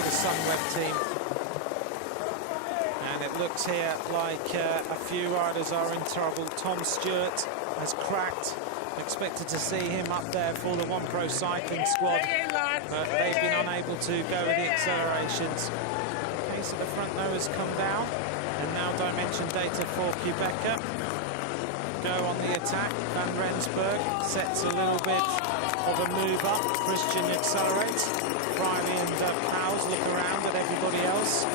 for the Sunweb team. And it looks here like a few riders are in trouble. Tom Stewart has cracked. Expected to see him up there for the One Pro Cycling squad, but they've been unable to go with the accelerations. Pace at the front though has come down, and now dimension data for Quebecer. Go on the attack. Van Rensburg sets a little bit of a move up. Christian accelerates. Riley and Powers look around at everybody else.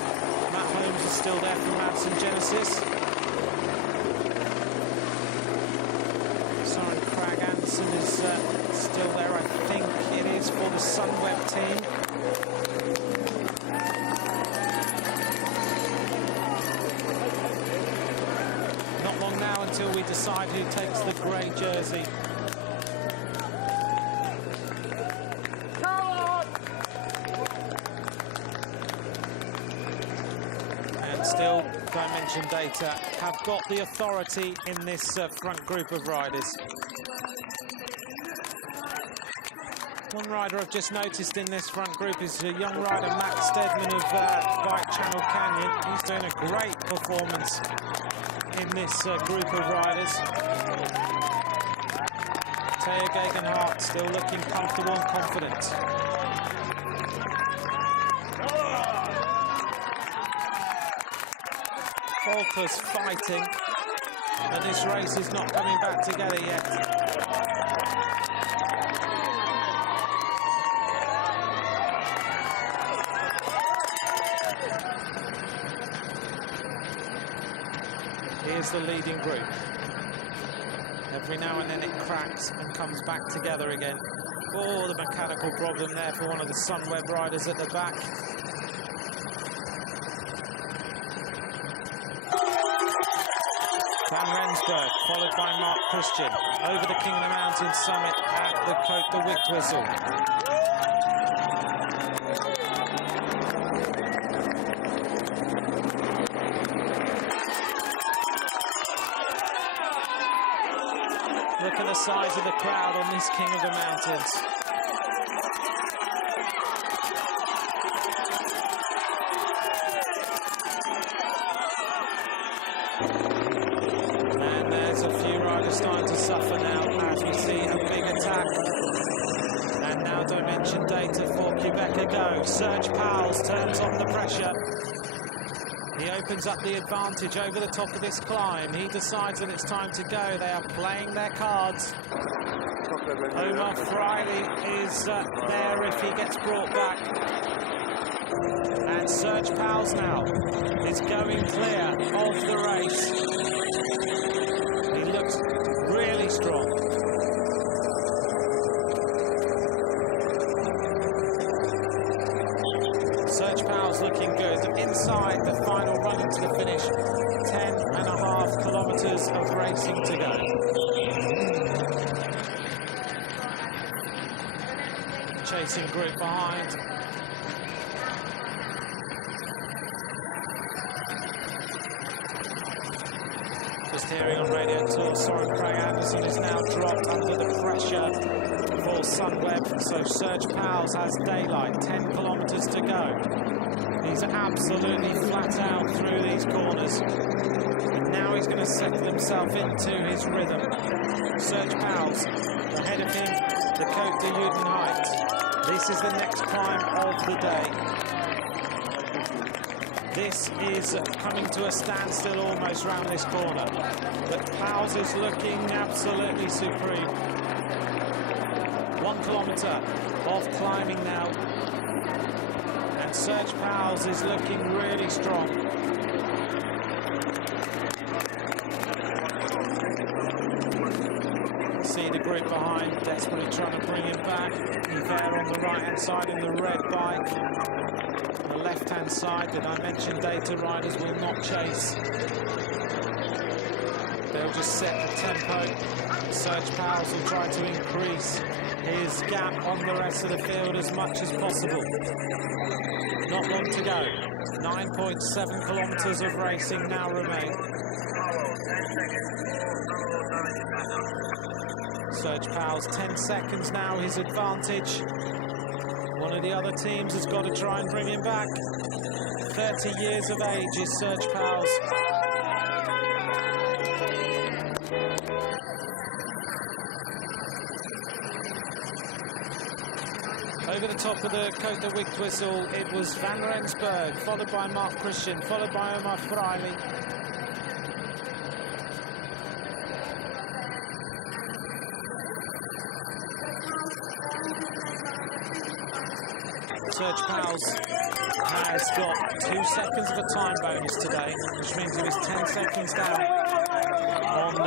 Matt Holmes is still there for Madsen Genesis. Soren Kragh Andersen is still there, I think it is, for the Sunweb team. Not long now until we decide who takes the grey jersey. And still, Dimension Data have got the authority in this front group of riders. One rider I've just noticed in this front group is a young rider, Matt Steadman of Bike Channel Canyon. He's doing a great performance in this group of riders. Teo Gegenhardt still looking comfortable and confident. Volker's fighting, but this race is not coming back together yet. Here's the leading group. Every now and then it cracks and comes back together again. Oh, the mechanical problem there for one of the Sunweb riders at the back. Van Rensburg, followed by Mark Christian, over the King of the Mountains summit at the Côte de Wigtwistle. Look at the size of the crowd on this King of the Mountains. And there's a few riders starting to suffer now as we see a big attack. And now Dimension Data for Quebecer go. Serge Powles turns on the pressure. He opens up the advantage over the top of this climb. He decides that it's time to go. They are playing their cards. Omar Friday is there if he gets brought back. And Serge Powles now is going clear of the race. He looks really strong. Serge Powles looking good. Inside the final run into the finish, 10.5 kilometers of racing to go. Chasing group behind. Just hearing on Radio Tour, Soren Kragh Andersen is now dropped under the pressure for Sunweb, so Serge Powles has daylight, 10 kilometers to go. He's absolutely flat out through these corners, and now he's going to settle himself into his rhythm. Serge Powles, ahead of him, the Côte de Uden height. This is the next climb of the day. This is coming to a standstill almost round this corner, but Powles is looking absolutely supreme. 1 kilometer of climbing now, and Serge Powles is looking really strong. See the group behind, desperately trying to bring him back. Yver on the right-hand side in the red bike. On the left-hand side, the Dimension Data riders will not chase. They'll just set the tempo. Serge Powles will try to increase his gap on the rest of the field as much as possible. Not long to go. 9.7 kilometers of racing now remain. Serge Powles, 10 seconds now, his advantage. One of the other teams has got to try and bring him back. 30 years of age is Serge Pauwels. Over the top of the Côte de Wicht whistle, it was Van Rensburg, followed by Mark Christian, followed by Omar Freiley. Serge Pauwels has got 2 seconds of a time bonus today, which means he was 10 seconds down on the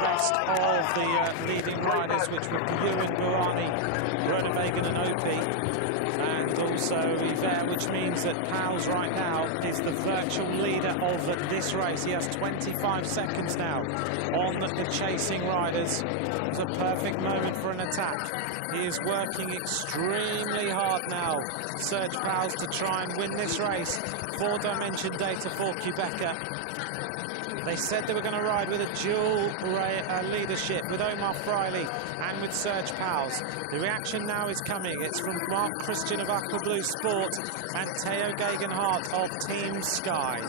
rest of the leading riders, which were Ewan, Buani, Groenewegen and Opie, and also Yver, which means that Pauwels right now is the virtual leader of this race. He has 25 seconds now on the chasing riders. It was a perfect moment for an attack. He is working extremely hard now, Serge Pauwels, to try and win this race. 4-dimension data for Quebecer. They said they were going to ride with a dual leadership with Omar Freiley and with Serge Pauwels. The reaction now is coming. It's from Mark Christian of Aqua Blue Sport and Theo Gegenhardt of Team Sky.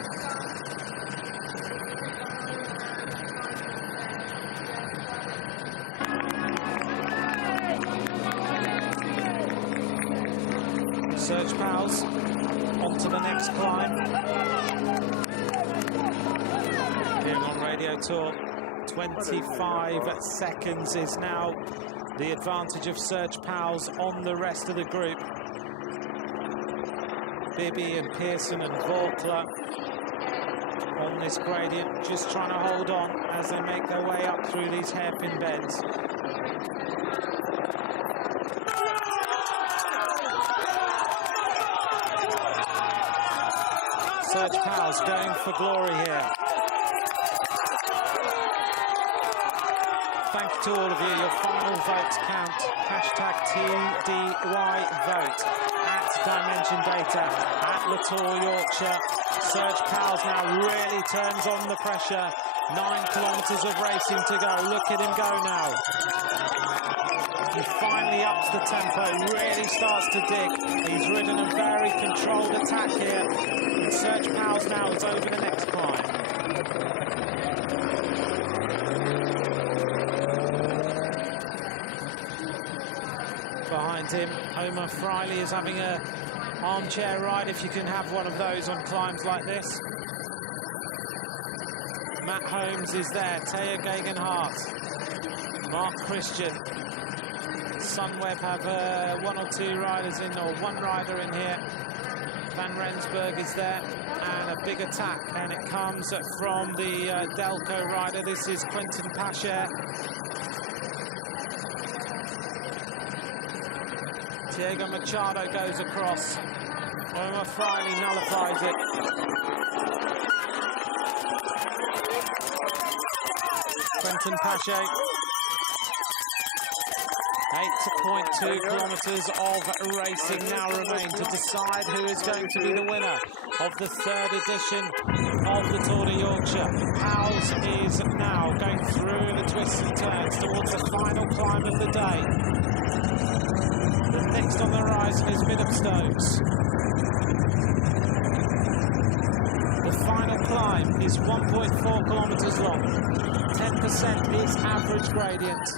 Serge Pauwels onto the next climb. Here on Radio Tour, 25 seconds is now the advantage of Serge Pauwels on the rest of the group. Bibby and Pearson and Vorkler on this gradient, just trying to hold on as they make their way up through these hairpin bends. Serge Pauwels going for glory here. Thank you to all of you. Your final votes count. Hashtag TDYVote at Dimension Data at the Tour Yorkshire. Serge Pauwels now really turns on the pressure. 9 kilometres of racing to go. Look at him go now. He finally ups the tempo, really starts to dig. He's ridden a very controlled attack here. And Serge Pauwels now is over the next climb. Behind him, Omar Freiley is having an armchair ride, if you can have one of those on climbs like this. Matt Holmes is there, Theo Gegenhardt, Mark Christian. Sunweb have 1 or 2 riders in, or 1 rider in here. Van Rensburg is there, and a big attack, and it comes from the Delco rider. This is Quentin Pacher. Diego Machado goes across. Omar Freiley nullifies it. Quentin Pacher. 8.2 kilometres of racing now remain to decide who is going to be the winner of the 3rd edition of the Tour de Yorkshire. Pauwels is now going through the twists and turns towards the final climb of the day. The next on the horizon is Midham-Stones. The final climb is 1.4 kilometres long. 10% is average gradient.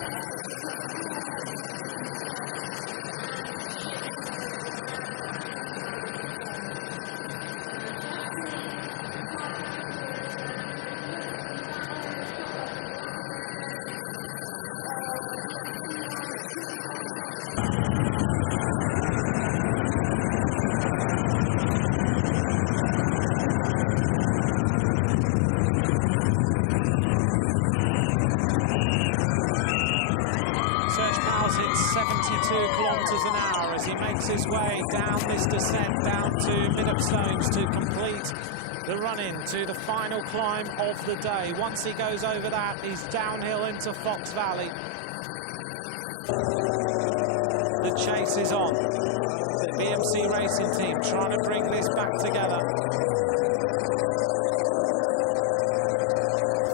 His way down this descent down to Midham-Stones to complete the run-in to the final climb of the day. Once he goes over that, he's downhill into Fox Valley. The chase is on. The BMC racing team trying to bring this back together.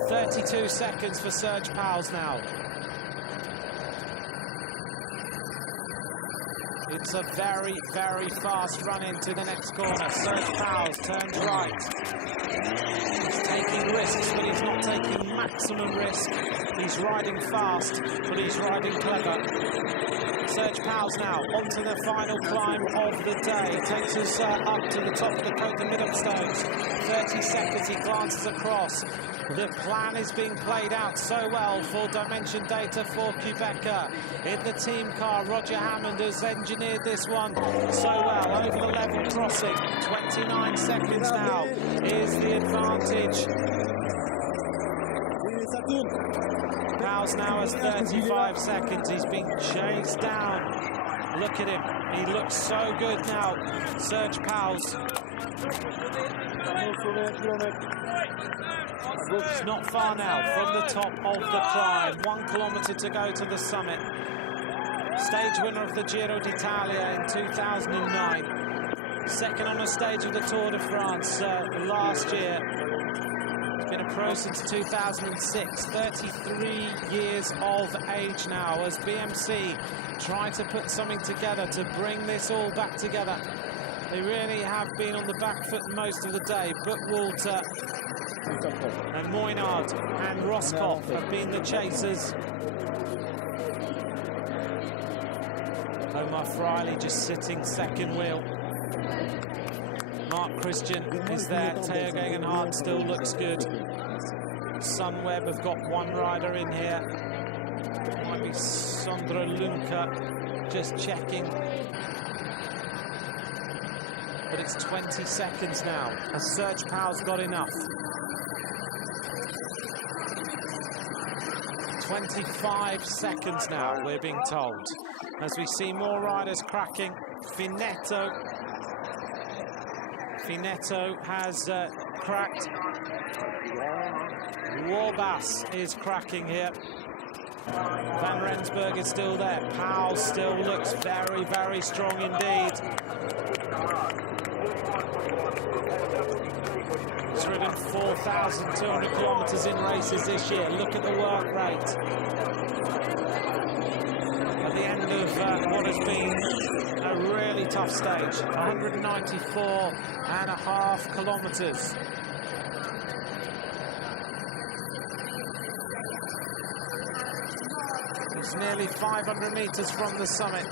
32 seconds for Serge Pauwels now. It looks a very, very fast run into the next corner. Serge Pauwels turns right. He's taking risks, but he's not taking maximum risk. He's riding fast, but he's riding clever. Serge Pauwels now onto the final climb of the day. Takes us up to the top of the Côte de Middelstones. 30 seconds, he glances across. The plan is being played out so well for Dimension Data for Quebecer. In the team car, Roger Hammond has engineered this one so well. Over the level crossing, 29 seconds now is the advantage. Pauwels now has 35 seconds. He's being chased down. Look at him. He looks so good now. Serge Pauwels. It's not far now from the top of the climb. 1 kilometre to go to the summit. Stage winner of the Giro d'Italia in 2009. Second on the stage of the Tour de France last year. Been a pro since 2006, 33 years of age now, as BMC try to put something together to bring this all back together. They really have been on the back foot most of the day, but Walter and Moynard and Roscoff have been the chasers. Omar Friley just sitting second wheel. Mark Christian is there. Theo Gegenhardt still looks good. Sunweb have got one rider in here. Might be Sondre Lunke, just checking. But it's 20 seconds now. Has Serge Pauwels got enough? 25 seconds now, we're being told. As we see more riders cracking. Finetto has cracked. Warbas is cracking here. Van Rensburg is still there. Pauwels still looks very, very strong indeed. He's ridden 4,200 kilometres in races this year. Look at the work rate. At the end of what has been a really tough stage, 194.5 kilometres. It's nearly 500 metres from the summit.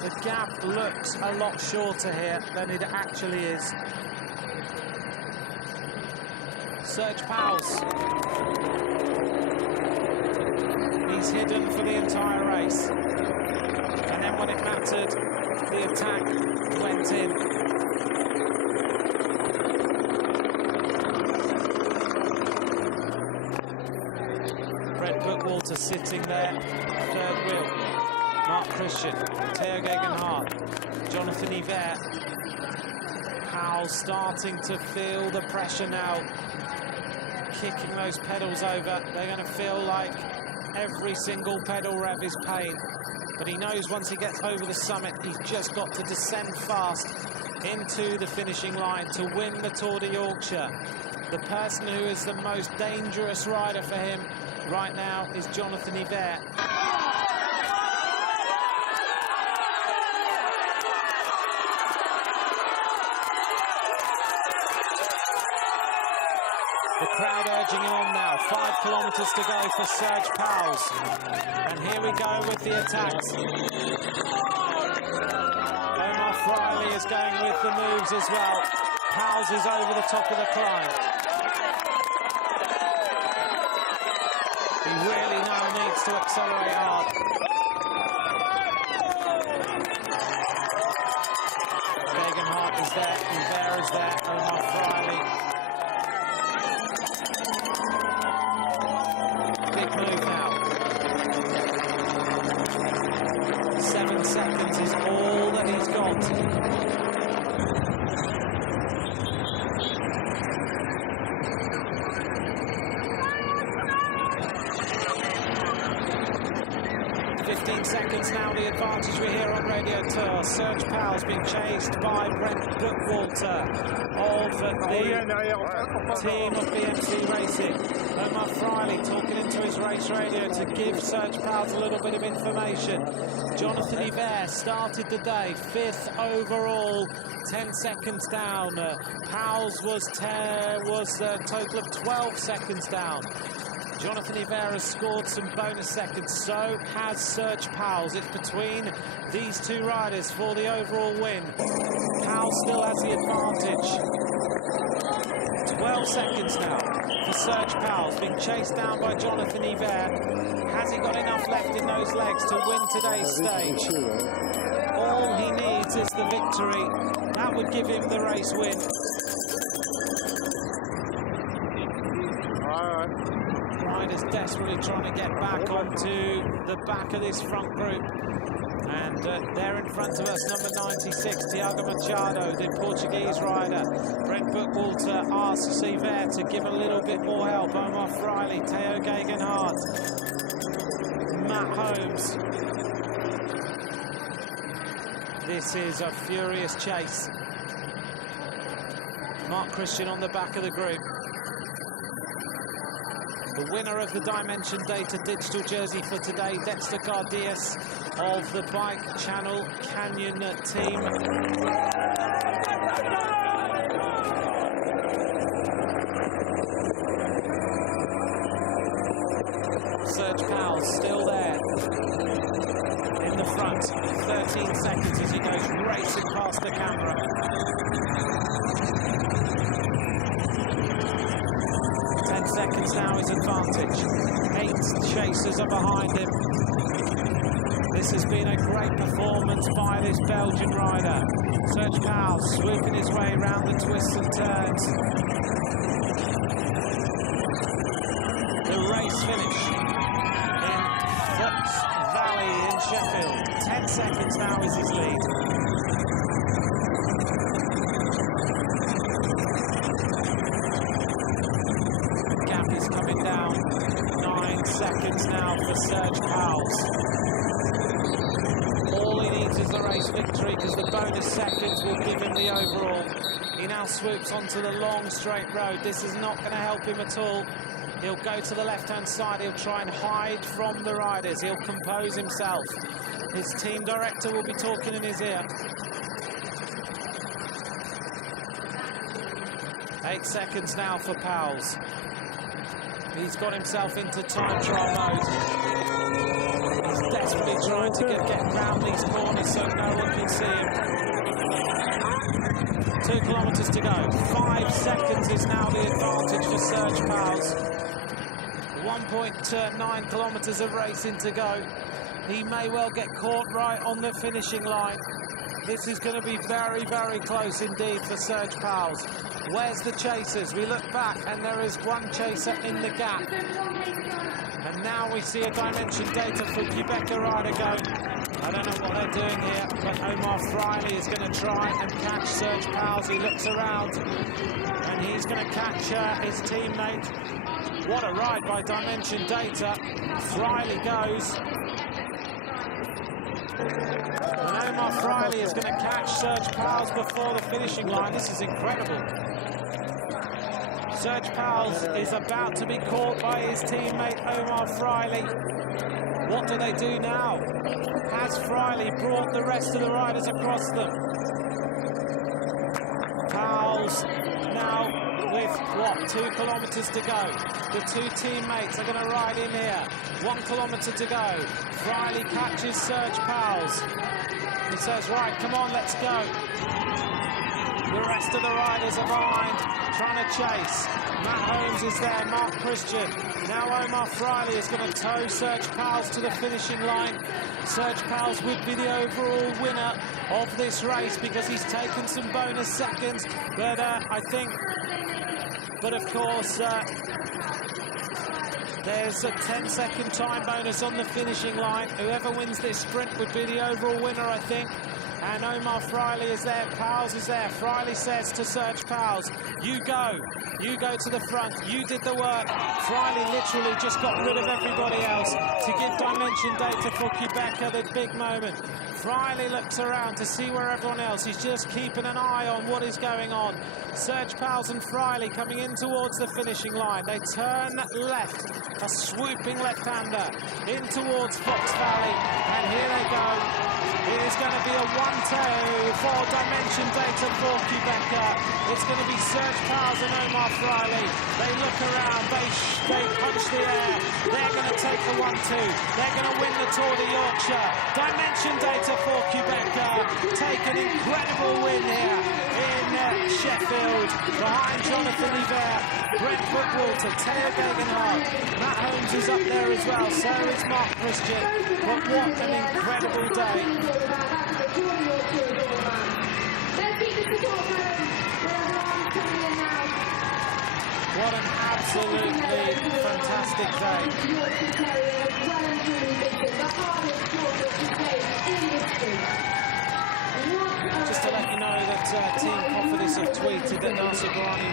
The gap looks a lot shorter here than it actually is. Serge Pauwels. He's hidden for the entire race. And then when it mattered, the attack went in. Brett Bookwalter sitting there, third wheel. Mark Christian, Theo Gegenhardt, Jonathan Yver. Pauwels starting to feel the pressure now. Kicking those pedals over. They're going to feel like every single pedal rev is pain. But he knows once he gets over the summit, he's just got to descend fast into the finishing line to win the Tour de Yorkshire. The person who is the most dangerous rider for him right now is Jonathan Yver. The crowd urging him on now. 5 kilometres to go for Serge Pauwels. And here we go with the attacks. Omar Friley is going with the moves as well. Pauwels is over the top of the climb. He really now needs to accelerate hard. Gegenhardt is there, Yver is there, Omar Friley. Move now. 7 seconds is all that he's got. 8 seconds now, the advantage we hear on Radio Tour. Serge Powell's been chased by Brent Bookwalter of the team of BMC Racing. Omar Friley talking into his race radio to give Serge Powell a little bit of information. Jonathan Yver started the day 5th overall, 10 seconds down. Powell's was a total of 12 seconds down. Jonathan Yver has scored some bonus seconds, so has Serge Powell's. It's between these two riders for the overall win. Powell still has the advantage. 12 seconds now for Serge Powell's, being chased down by Jonathan Yver. Has he got enough left in those legs to win today's stage? All he needs is the victory. That would give him the race win. Riders desperately trying to get back onto the back of this front group. And there in front of us, number 96, Tiago Machado, the Portuguese rider. Brent Bookwalter asks Yver to give a little bit more help. Omar Friley, Theo Gegenhardt, Matt Holmes. This is a furious chase. Mark Christian on the back of the group. The winner of the Dimension Data digital jersey for today, Dexter Cardias of the Bike Channel Canyon team. Serge Powell still there in the front. 13 seconds as he goes racing past the camera. 10 seconds now his advantage. 8 chasers are behind him. This has been a great performance by this Belgian rider. Serge Powell swooping his way around the twists and turns. The race finish in Fox Valley in Sheffield. 10 seconds now is his lead. Down 9 seconds now for Serge Powell's. All he needs is the race victory, because the bonus seconds will give him the overall. He now swoops onto the long straight road. This is not going to help him at all. He'll go to the left-hand side. He'll try and hide from the riders. He'll compose himself. His team director will be talking in his ear. 8 seconds now for Powell's. He's got himself into time trial mode. He's desperately trying to get round these corners so no one can see him. 2 kilometres to go. 5 seconds is now the advantage for Serge Powell's. 1.9 kilometres of racing to go. He may well get caught right on the finishing line. This is going to be very, very close indeed for Serge Powell's. Where's the chasers? We look back and there is one chaser in the gap. And now we see a Dimension Data for Quebecer rider going. I don't know what they're doing here, but Omar Friley is going to try and catch Serge Powell's. He looks around and he's going to catch his teammate. What a ride by Dimension Data. Friley goes. And Omar Friley is going to catch Serge Powell's before the finishing line. This is incredible. Serge Powell's is about to be caught by his teammate Omar Friley. What do they do now? Has Friley brought the rest of the riders across them? Powell's now with, what, 2 kilometres to go. The 2 teammates are going to ride in here. 1 kilometre to go. Friley catches Serge Powell's. He says, right, come on, let's go. The rest of the riders are behind, trying to chase. Matt Holmes is there, Mark Christian. Now Omar Friley is going to tow Serge Powell's to the finishing line. Serge Powell's would be the overall winner of this race because he's taken some bonus seconds. But of course, there's a 10-second time bonus on the finishing line. Whoever wins this sprint would be the overall winner, I think. And Omar Friley is there, Powles is there. Friley says to Serge Powles, you go to the front, you did the work. Friley literally just got rid of everybody else to give dimension data for Quebecer the big moment. Friley looks around to see where everyone else, he's just keeping an eye on what is going on. Serge Powles and Friley coming in towards the finishing line. They turn left, a swooping left-hander in towards Fox Valley, and here they go. It is going to be a 1-2 for dimension data for Quebecer. It's going to be Serge Powles and Omar Friley. They look around, they punch the air. They're going to take the 1-2. They're going to win the Tour de Yorkshire. Dimension data for Quebecer. Take an incredible win here in Sheffield. Behind Jonathan Yver, Brent Bookwater, Teo Gegenhardt. Matt Holmes is up there as well. So is Mark Christian. But what an incredible day. What an absolutely fantastic day. Just to let you know that Team Cofidis have tweeted that Nasser Bourani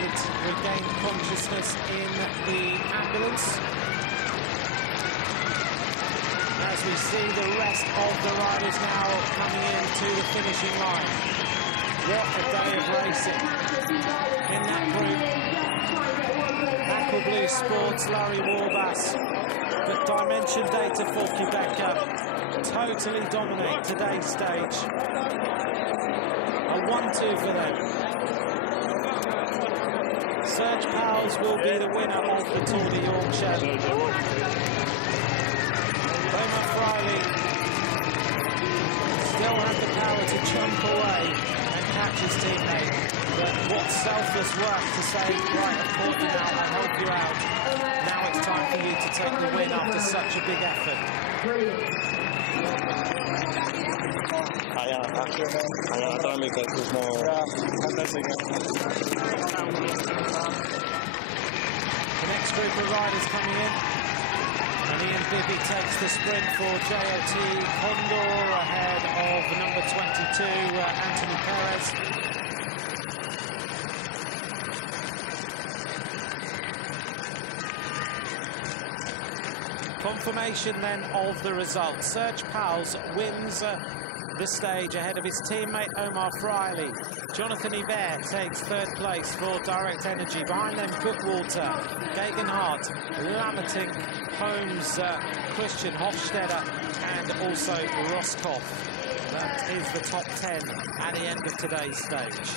regained consciousness in the ambulance. As we see the rest of the riders now coming into the finishing line. What a day of racing in that group. Aqua Blue Sports, Larry Warbass. But dimension data for Quebecer totally dominate today's stage. A 1-2 for them. Serge Powles will be the winner of the Tour de Yorkshire. Omar Friley still had the power to jump away and catch his teammate. But what selfless work to say, right, I've caught you now, I'll help you out. Now it's time for you to take the win after such a big effort. The next group of riders coming in. And Ian Bibby takes the sprint for JOT Condor ahead of number 22, Anthony Perez. Confirmation then of the result. Serge Powles wins the stage ahead of his teammate Omar Friley. Jonathan Yver takes third place for Direct Energy. Behind them, Bookwater, Gegenhardt, Lamertink, Holmes, Christian, Hofstede, and also Roscoff. That is the top 10 at the end of today's stage.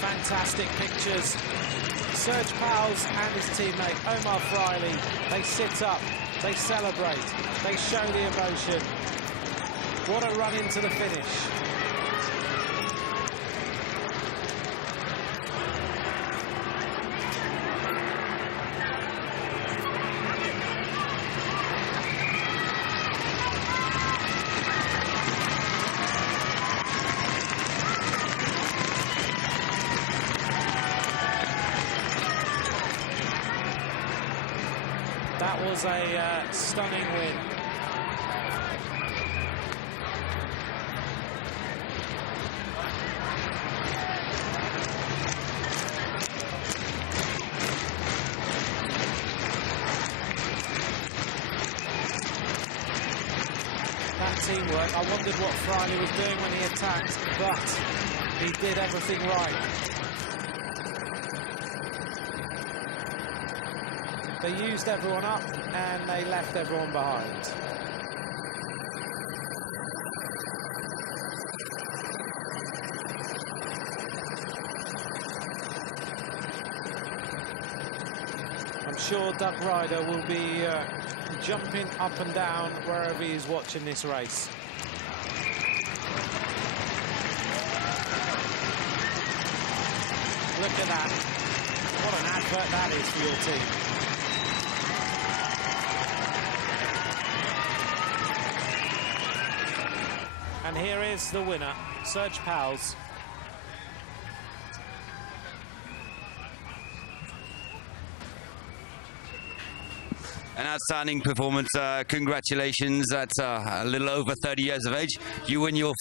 Fantastic pictures. Serge Powles and his teammate Omar Friley, they sit up, they celebrate, they show the emotion. What a run into the finish. That was a stunning win. That teamwork, I wondered what Friley was doing when he attacked, but he did everything right. They used everyone up and they left everyone behind. I'm sure Doug Ryder will be jumping up and down wherever he's watching this race. Look at that. What an advert that is for your team. And here is the winner, Serge Powles. outstanding performance. Congratulations at a little over 30 years of age. You win the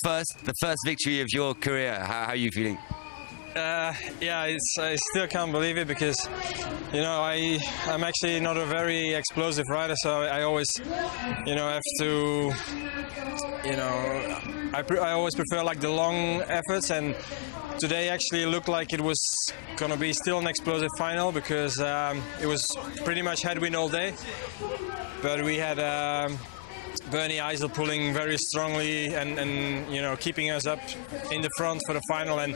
first victory of your career. How are you feeling? Yeah, I still can't believe it because, I'm actually not a very explosive rider, so I always, have to, I always prefer like the long efforts, and today actually looked like it was gonna be still an explosive final because it was pretty much headwind all day, but we had Bernie Eisel pulling very strongly and keeping us up in the front for the final. And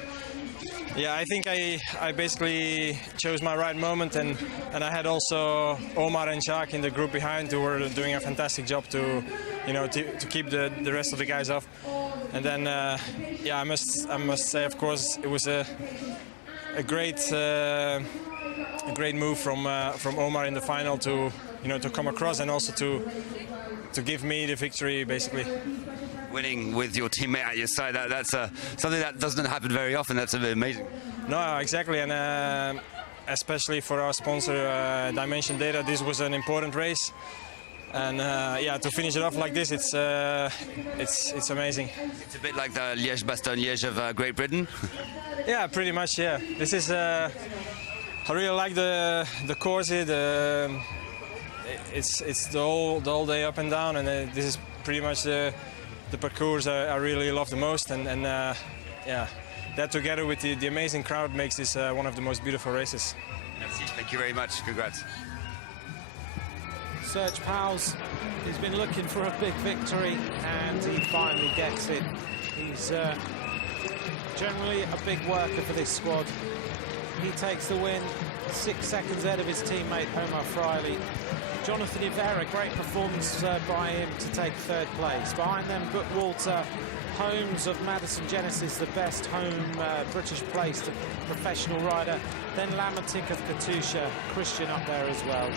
yeah, I think I basically chose my right moment, and I had also Omar and Jacques in the group behind who were doing a fantastic job to keep the rest of the guys off. And then I must say, of course, it was a great move from Omar in the final to come across and also to give me the victory basically. Winning with your teammate at your side, that's something that doesn't happen very often. That's a bit amazing. No, exactly, and especially for our sponsor Dimension Data, this was an important race, and to finish it off like this, it's amazing. It's a bit like the Liège-Bastogne-Liège of Great Britain. Yeah, pretty much. Yeah, this is. I really like the course here. It's the whole day up and down, and this is pretty much the parcours I really love the most, and that together with the amazing crowd makes this one of the most beautiful races. Thank you very much. Congrats. Serge Pauwels, he's been looking for a big victory and he finally gets it. He's generally a big worker for this squad. He takes the win 6 seconds ahead of his teammate Omar Friley. Jonathan Ivera, great performance by him to take third place. Behind them, Walter Holmes of Madison Genesis, the best home British placed professional rider. Then Lamatic of Katusha, Christian up there as well.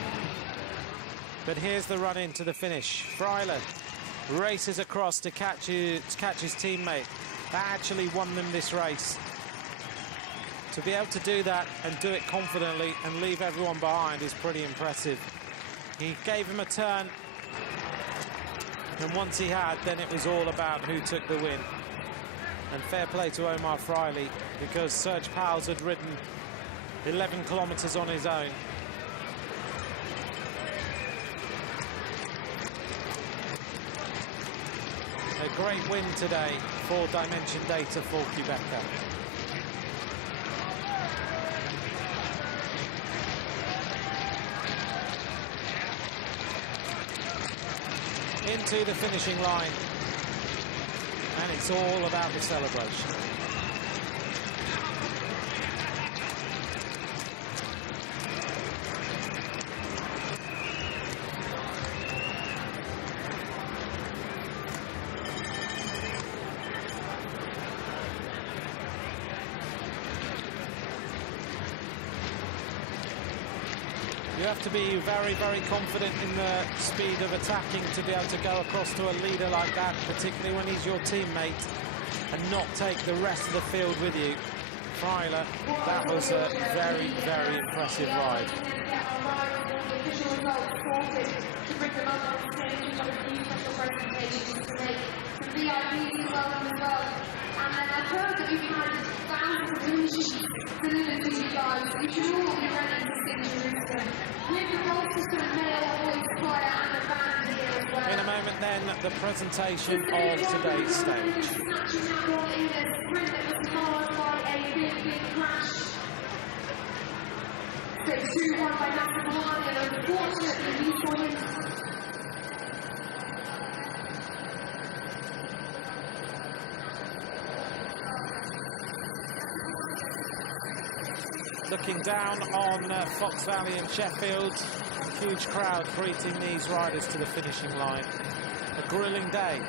But here's the run into the finish. Freiler races across to catch his teammate. That actually won them this race. To be able to do that and do it confidently and leave everyone behind is pretty impressive. He gave him a turn, and once he had, then it was all about who took the win. And fair play to Omar Friley, because Serge Pauwels had ridden 11 kilometres on his own. A great win today for Dimension Data for Quebecer. Into the finishing line, and it's all about the celebration. You have to be very, very confident in the speed of attacking to be able to go across to a leader like that, particularly when he's your teammate, and not take the rest of the field with you. Freiler, that was a very, very impressive ride. And then I've heard that you've had thousands of images delivered to you guys. You should all be ready to sing Jerusalem. With the Rochester male voice choir and the band here as well. In a moment then, the presentation of today's stage. Snatching that one in a sprint that was marred by a big crash. So 2-1 by Master Malani, and unfortunately he saw him. Looking down on Fox Valley and Sheffield, a huge crowd greeting these riders to the finishing line. A grilling day.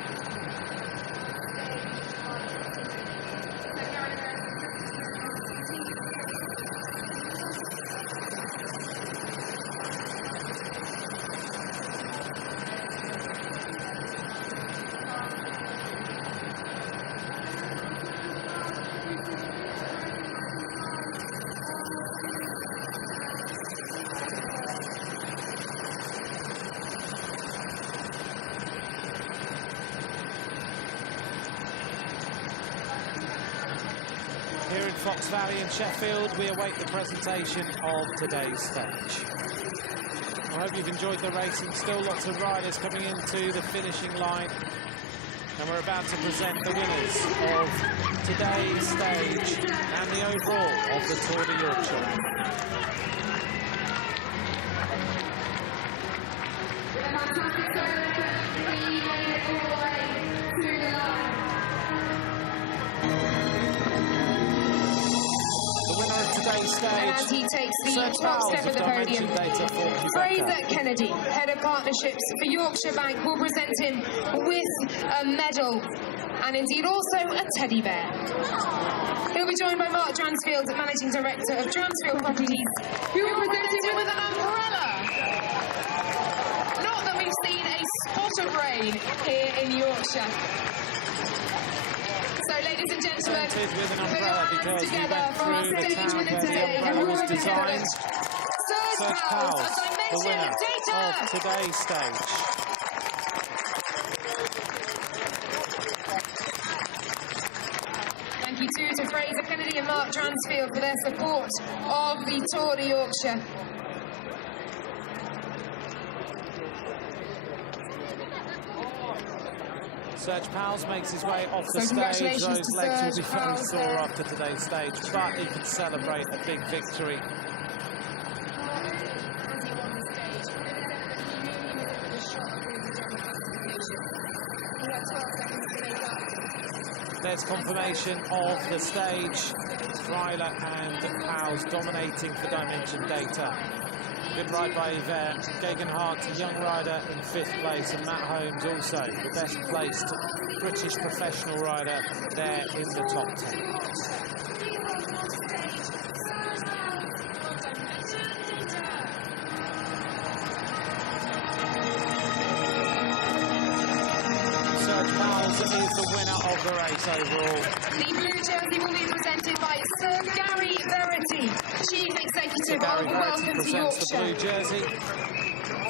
Fox Valley and Sheffield, we await the presentation of today's stage. I hope you've enjoyed the racing. Still lots of riders coming into the finishing line. And we're about to present the winners of today's stage and the overall of the Tour de Yorkshire. And he takes the top step of the podium. Fraser Kennedy, Head of Partnerships for Yorkshire Bank, will present him with a medal and indeed also a teddy bear. He'll be joined by Mark Dransfield, Managing Director of Dransfield Properties, who will present him with an umbrella. Not that we've seen a spot of rain here in Yorkshire. So, ladies and gentlemen, with an umbrella because we went through the town where the umbrella was designed. Serge Powell, the winner of today's stage. Thank you too to Fraser Kennedy and Mark Dransfield for their support of the Tour de Yorkshire. Serge Powell makes his way off the stage. Those legs will be very sore after today's stage, but he can celebrate a big victory. There's confirmation of the stage. Freiler and Powell's dominating for Dimension Data. Good ride by Yvette. Gegenhardt, a young rider, in 5th place, and Matt Holmes also the best placed British professional rider there in the top 10. Serge Powell is the winner of the race overall. The blue jersey will be presented by Sir Gary Verity, Chief Executive of Welcome to Yorkshire. The blue jersey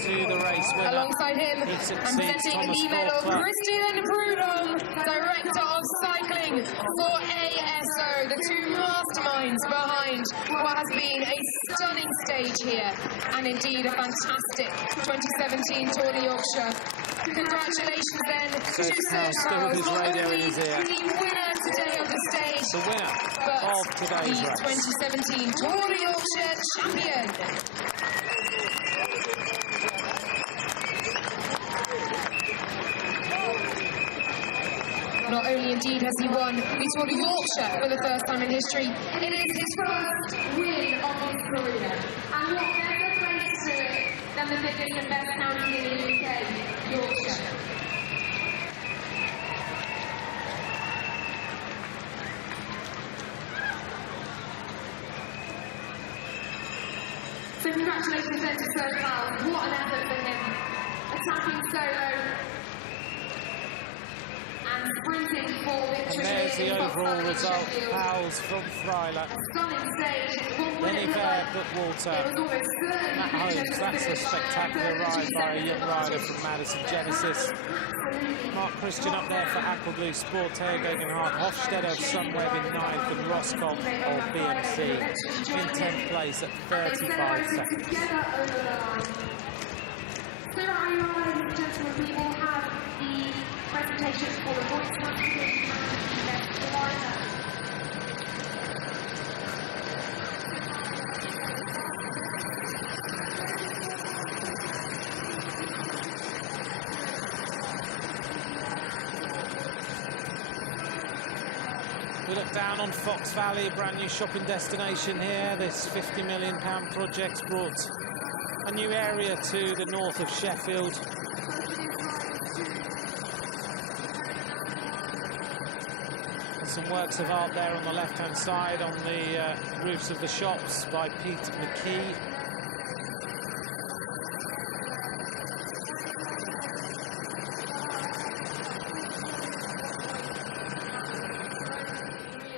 to the race winner. Alongside him, and presenting the medal, Christian Prudhomme, Director of Cycling for ASO, the two masterminds behind what has been a stunning stage here, and indeed a fantastic 2017 Tour de Yorkshire. Congratulations then to Serge Powell, not only the winner today of the stage, the winner of today's race, 2017 Tour de Yorkshire champion. Not only indeed has he won the Tour de Yorkshire for the first time in history, it is his first win of his career. And what better place to do it than the biggest and best county in the UK, Yorkshire. So congratulations then to Serge Powell. What an effort for him. Attacking solo and sprinting for victory. And there's the overall result. Powell's from Freiler. Then Yvette but Walter. Matt Holmes, that's a spectacular ride by a young rider from Madison Genesis. Mark Christian up there for Aquablue Sport, Theo Gegenhardt, Hofstede of Sunweb in 9th, and Roscoff of BMC in 10th place at 35 seconds. So, are you all, ladies and gentlemen, we will have the presentation for the points classification and the best rider. We look down on Fox Valley, a brand new shopping destination here. This £50 million project's brought a new area to the north of Sheffield. There's some works of art there on the left-hand side on the roofs of the shops by Pete McKee.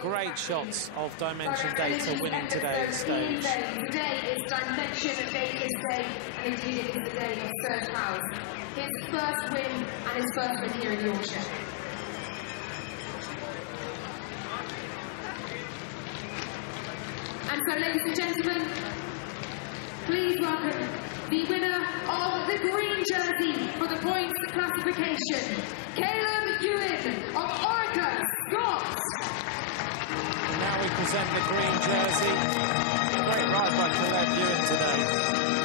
Great shots of Dimension Data winning today's stage. Today is Dimension Data's day, and indeed it is the day of Serge Powell. His first win and his first win here in Yorkshire. So, ladies and gentlemen, please welcome the winner of the green jersey for the points classification, Caleb Ewan of Orca, Scott. Now we present the green jersey. Great ride by Caleb Ewan today.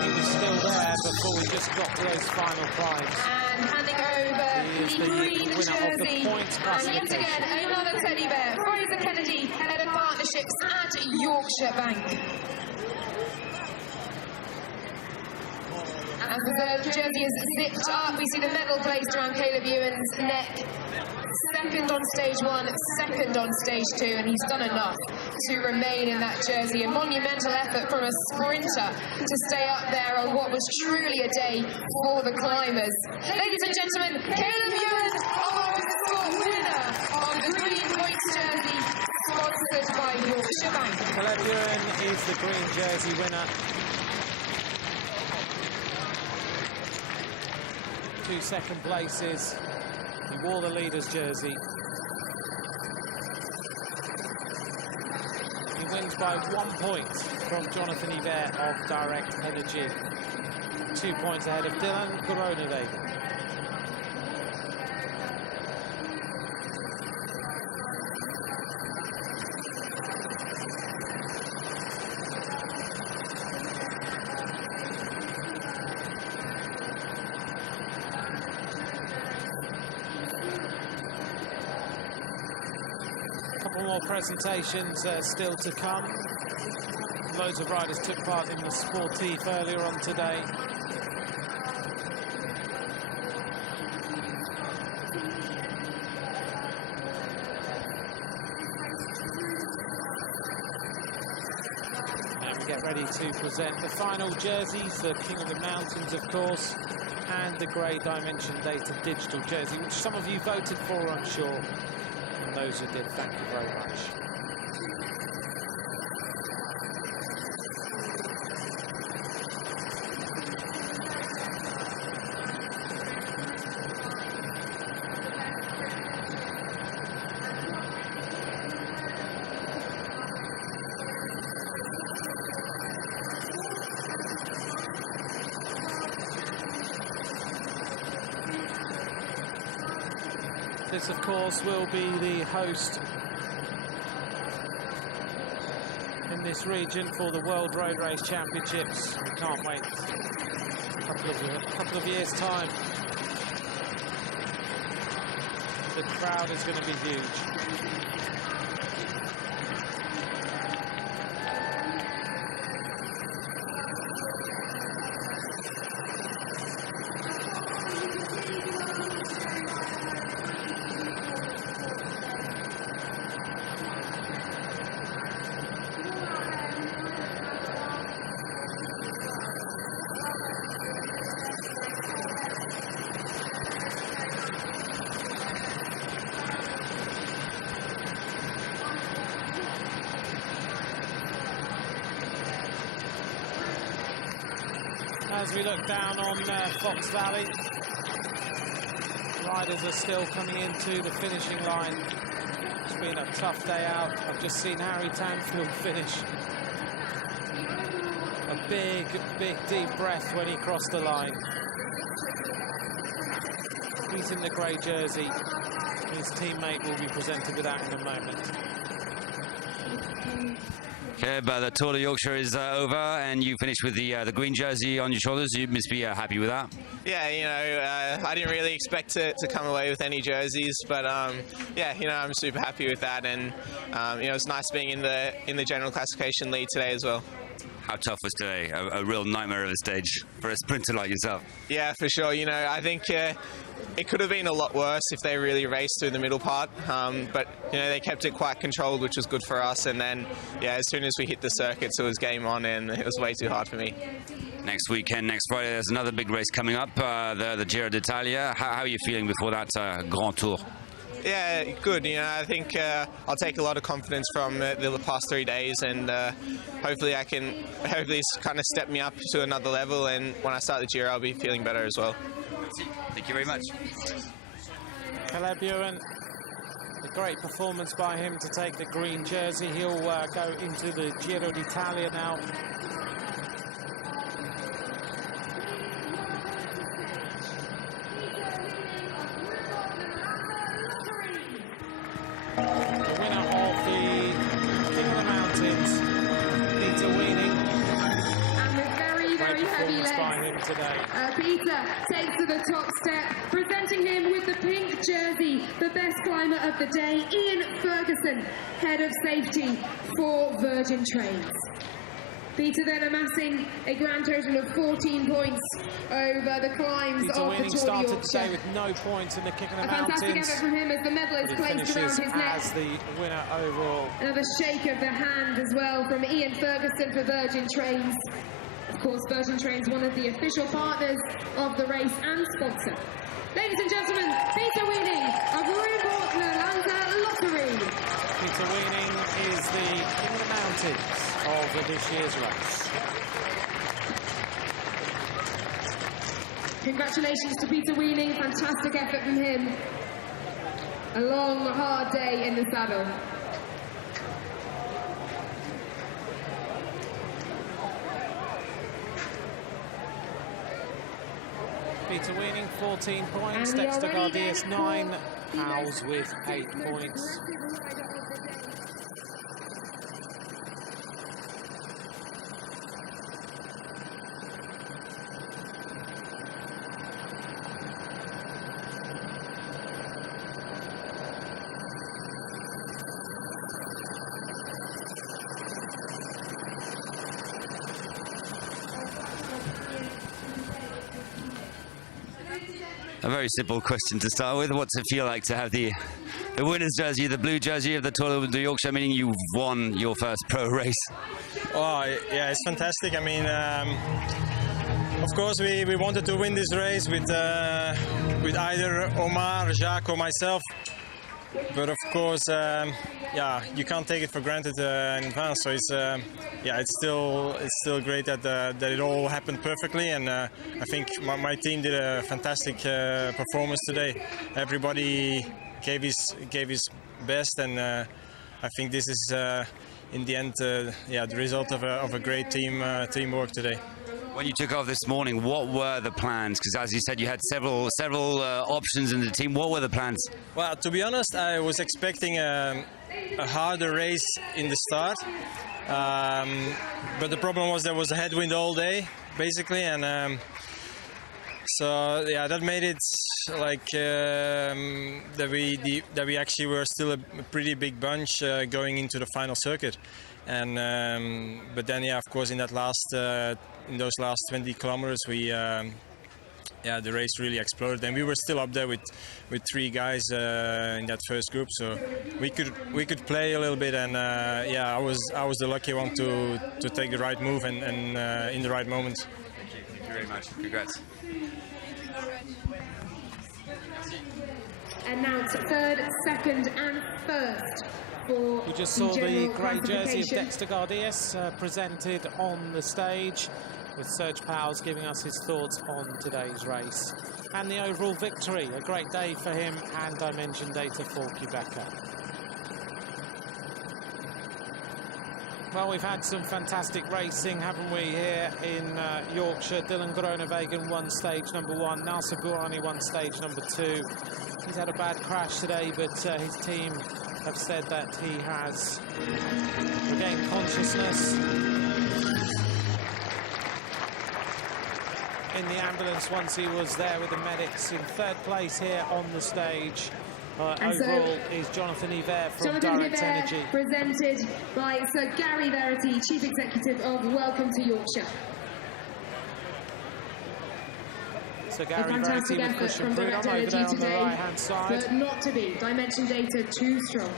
He was still there before we just got to those final climbs. And handing over the green jersey. And yet again, another teddy bear, Fraser Kennedy, head of partnerships at Yorkshire Bank. As the jersey is zipped up, we see the medal placed around Caleb Ewan's neck. Second on stage 1, second on stage 2, and he's done enough to remain in that jersey. A monumental effort from a sprinter to stay up there on what was truly a day for the climbers. Ladies and gentlemen, Caleb Ewan, our winner of the green points jersey, sponsored by Yorkshire Bank. Caleb Ewan is the green jersey winner. 2 second places. He wore the leader's jersey. He wins by 1 point from Jonathan Yvette of Direct Energy. 2 points ahead of Dylan Groenewegen. Couple more presentations still to come. Loads of riders took part in the Sportif earlier on today. And we get ready to present the final jerseys, the King of the Mountains, of course, and the Grey Dimension Data Digital jersey, which some of you voted for, I'm sure. And those who did, thank you very much. This, of course, will be the host in this region for the World Road Race Championships. We can't wait a couple of years' time. The crowd is going to be huge. As we look down on Fox Valley, riders are still coming into the finishing line. It's been a tough day out. I've just seen Harry Tanfield finish. A big, deep breath when he crossed the line. He's in the grey jersey. His teammate will be presented with that in a moment. Okay, but the Tour de Yorkshire is over, and you finished with the green jersey on your shoulders. You must be happy with that. Yeah, you know, I didn't really expect to come away with any jerseys, but yeah, you know, I'm super happy with that, and you know, it's nice being in the general classification lead today as well. How tough was today? A real nightmare of a stage for a sprinter like yourself. Yeah, for sure. You know, I think it could have been a lot worse if they really raced through the middle part, but you know, they kept it quite controlled, which was good for us. And then, yeah, as soon as we hit the circuits, it was game on, and it was way too hard for me. Next weekend, next Friday, there's another big race coming up, the Giro d'Italia. How are you feeling before that Grand Tour? Yeah, good. You know, I think I'll take a lot of confidence from the past 3 days, and hopefully it's kind of step me up to another level. And when I start the Giro, I'll be feeling better as well. Thank you very much. Caleb Ewan A great performance by him to take the green jersey. He'll go into the Giro d'Italia now. The winner of the King of the Mountains, Peter Weening. And with very, very heavy Performance by legs, him today. Peter takes to the top step, presenting him with the pink jersey, the best climber of the day, Ian Ferguson, head of safety for Virgin Trains. Peter then amassing a grand total of 14 points over the climbs Peter of the Weening Tour de started today Yorkshire. with no points in the King of the A fantastic Mountains. effort from him as the medal is But he placed around finishes his neck. as the winner overall. Another shake of the hand as well from Ian Ferguson for Virgin Trains. Of course, Virgin Trains, one of the official partners of the race and sponsor. Ladies and gentlemen, Peter Weening of Ruhrportner Lottery. Peter Weening is the King of the Mountains of this year's race. Congratulations to Peter Weening, fantastic effort from him. A long, hard day in the saddle. Peter Weening, 14 points. And we Dexter are ready Gardias, then 9. for the Howes with 8 points. A very simple question to start with. What's it feel like to have the winner's jersey, the blue jersey of the Tour de Yorkshire, meaning you've won your first pro race? Oh, yeah, it's fantastic. I mean, of course, we wanted to win this race with either Omar, Jacques, or myself. But of course, yeah, you can't take it for granted in advance. So it's it's still great that it all happened perfectly, and I think my team did a fantastic performance today. Everybody gave his best, and I think this is in the end, the result of a great teamwork today. When you took off this morning, what were the plans? Because as you said, you had several options in the team. What were the plans? Well, to be honest, I was expecting a harder race in the start, but the problem was there was a headwind all day, basically, and so yeah, that made it like that we actually were still a pretty big bunch going into the final circuit, and but then yeah, of course, in those last 20 kilometers, the race really exploded, and we were still up there with 3 guys in that first group, so we could play a little bit, and I was the lucky one to take the right move and in the right moment. Thank you very much. Congrats. Announced third, second, and first. We just saw the grey jersey of Dexter Gardias presented on the stage, with Serge Powers giving us his thoughts on today's race. And the overall victory, a great day for him and Dimension Data for Quebecer. Well, we've had some fantastic racing, haven't we, here in Yorkshire. Dylan Groenewegen won stage number 1, Nasser Bouhanni won stage number 2. He's had a bad crash today, but his team have said that he has regained consciousness. In the ambulance once he was there with the medics. In third place here on the stage overall is Jonathan Yver from Direct Energy. Presented by Sir Gary Verity, Chief Executive of Welcome to Yorkshire. So Gary Verity with Christian Prudhomme over there on the right-hand side. But not to be. Dimension Data too strong.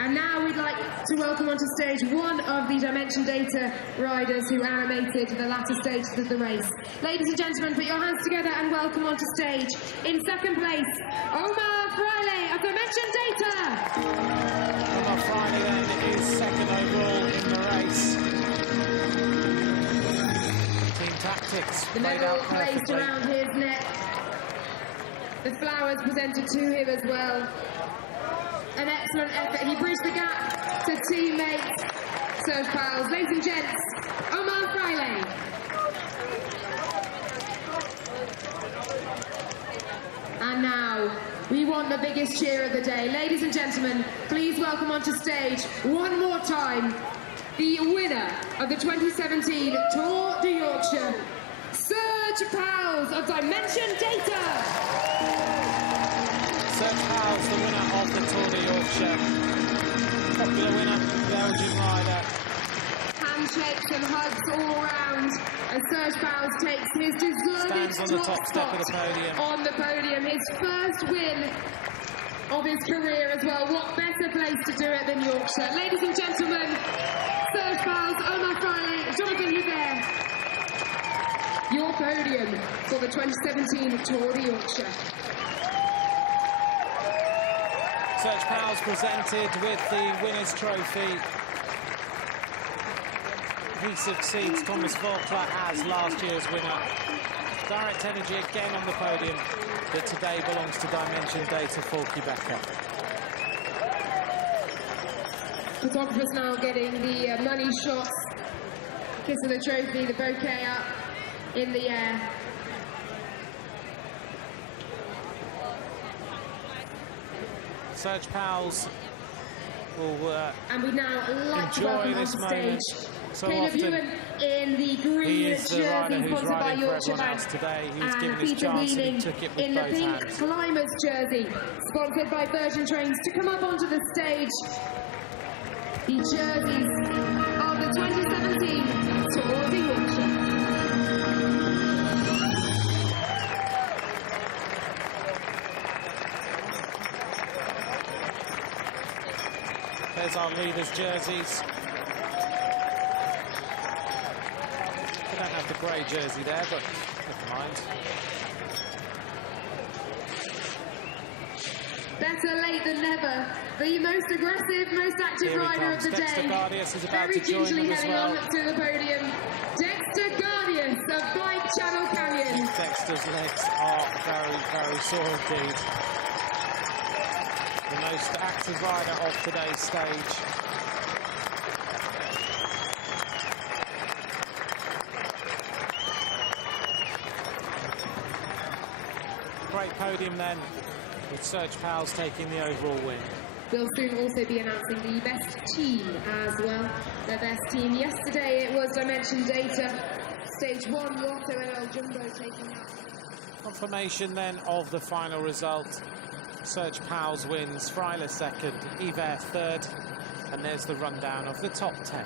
And now we'd like to welcome onto stage one of the Dimension Data riders who animated the latter stages of the race. Ladies and gentlemen, put your hands together and welcome onto stage. In second place, Omar Fraile of Dimension Data. Omar Fraile then is second overall in the race. Team tactics The played medal out placed perfectly. around his neck. The flowers presented to him as well. an excellent effort. He bridged the gap to teammate Serge Pals. Ladies and gents, Omar Fraile. And now, we want the biggest cheer of the day. Ladies and gentlemen, please welcome onto stage one more time the winner of the 2017 Tour de Yorkshire, Serge Pals of Dimension Data. Serge Pals, the winner of the Tour de Yorkshire. Popular winner, Belgian rider. Handshakes and hugs all round as Serge Pals takes his deserved Stands on the top step of the podium. on the podium. His first win of his career as well. What better place to do it than Yorkshire? Ladies and gentlemen, Serge Pals, Omar Fraile, Jonathan Hubert. Your podium for the 2017 Tour de Yorkshire. Serge Pals presented with the winner's trophy. He succeeds Thomas Volkler as last year's winner. Direct Energy again on the podium, that today belongs to Dimension Data for Quebec. Photographers now getting the money shots, kiss of the trophy, the bouquet up in the air. Serge Pals will and we now like to enjoy welcome this on moment. stage So Caleb often Ewan in the green he is the rider jersey who's sponsored by riding for Yorkshire everyone Bank, else today. He was given and his Peter chance and he Wheeling took it with in the both pink hands. climbers jersey sponsored by Virgin Trains to come up onto the stage. The jerseys of the 2017 Tour de Yorkshire. There's our leaders' jerseys. We don't have the grey jersey there, but never mind. Better late than never. The most aggressive, most active Here he rider of comes. the Dexter day. Gardius is about Very to join gingerly them as heading well. on to the podium. Dexter Gardius of Bike Channel Canyon. Dexter's legs are very, very sore indeed. The most active rider of today's stage. Great podium then, with Serge Pals taking the overall win. We'll soon also be announcing the best team as well. The best team. Yesterday it was Dimension Data. Stage 1, Lotto NL Jumbo taking up. Confirmation then of the final result. Serge Pals wins, Fraile second, Yver third, and there's the rundown of the top 10.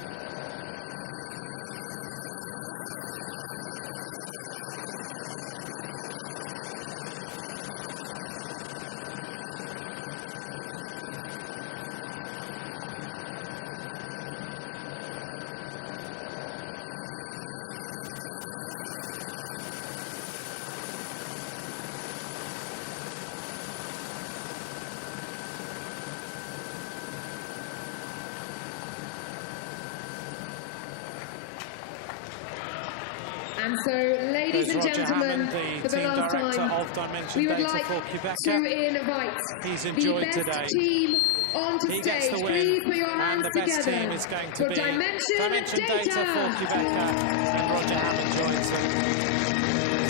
And so, ladies and Roger gentlemen, Hammond, for the team last director time, of Dimension we would Data like for Quebec. to invite He's the enjoyed best today. team onto He gets stage. the win, Please put your and hands the best together team is going to for be Dimension Data for Quebec, and Roger Hammond joins him.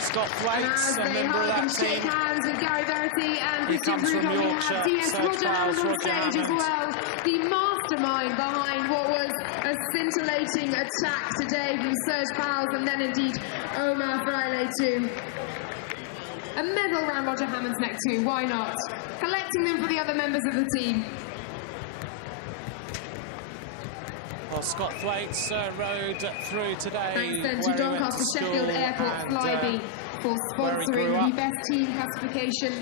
Scott And Thwaites, as a they member of hug and that shake team. hands with Gary Verity and He Christian comes from Brugel, we Yorkshire, have DS Serge Roger Pals, Hammond on Roger stage as Hammond. well. The mastermind behind what was a scintillating attack today from Serge Pals, and then indeed Omar Fraile too. A medal around Roger Hammond's neck too, why not? Collecting them for the other members of the team. Well, Scott Thwaites rode through today. Thanks then to where he went Doncaster to Sheffield school Airport and, Flybe for where he grew sponsoring up. the best team classification.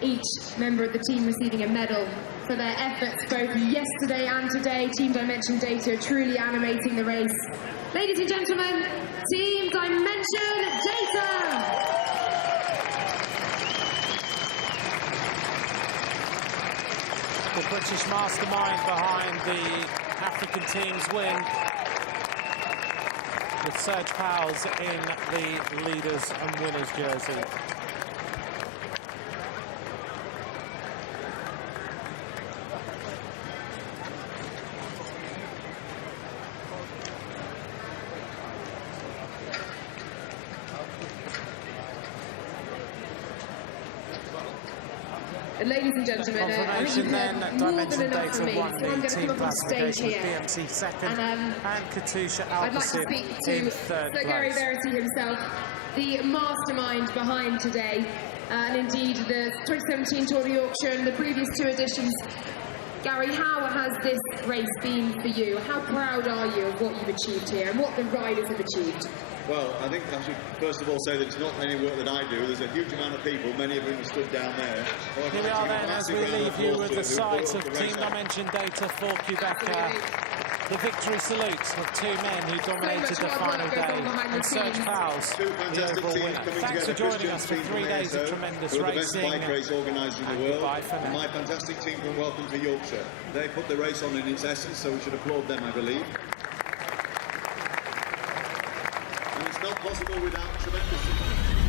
Each member of the team receiving a medal for their efforts both yesterday and today. Team Dimension Data truly animating the race. Ladies and gentlemen, Team Dimension Data! The British mastermind behind the African team's win. with Serge Powell's in the leaders and winners jersey. And ladies and gentlemen, I think Confirmation you've then, heard more than Dimension enough from Data me, won so I'm the going to team come up on stage classification with here. BMC second And, and Katusha I'd like to Alpecin speak in to third Sir Gary place. Verity himself, the mastermind behind today, and indeed the 2017 Tour de Yorkshire and the previous two editions. Gary, how has this race been for you? How proud are you of what you've achieved here and what the riders have achieved? Well, I think I should first of all say that it's not any work that I do. There's a huge amount of people, many of whom are stood down there. So Here we are then as we leave you with the sides of Team Dimension Data for Quebec. The victory salute of two men who dominated the final day, and Serge Powell's the overall winner. Thanks for joining us for 3 days of tremendous racing. Bike race organised in the world. Goodbye for now. And my fantastic team from Welcome to Yorkshire. They put the race on in its essence, so we should applaud them, I believe. And it's not possible without tremendous support.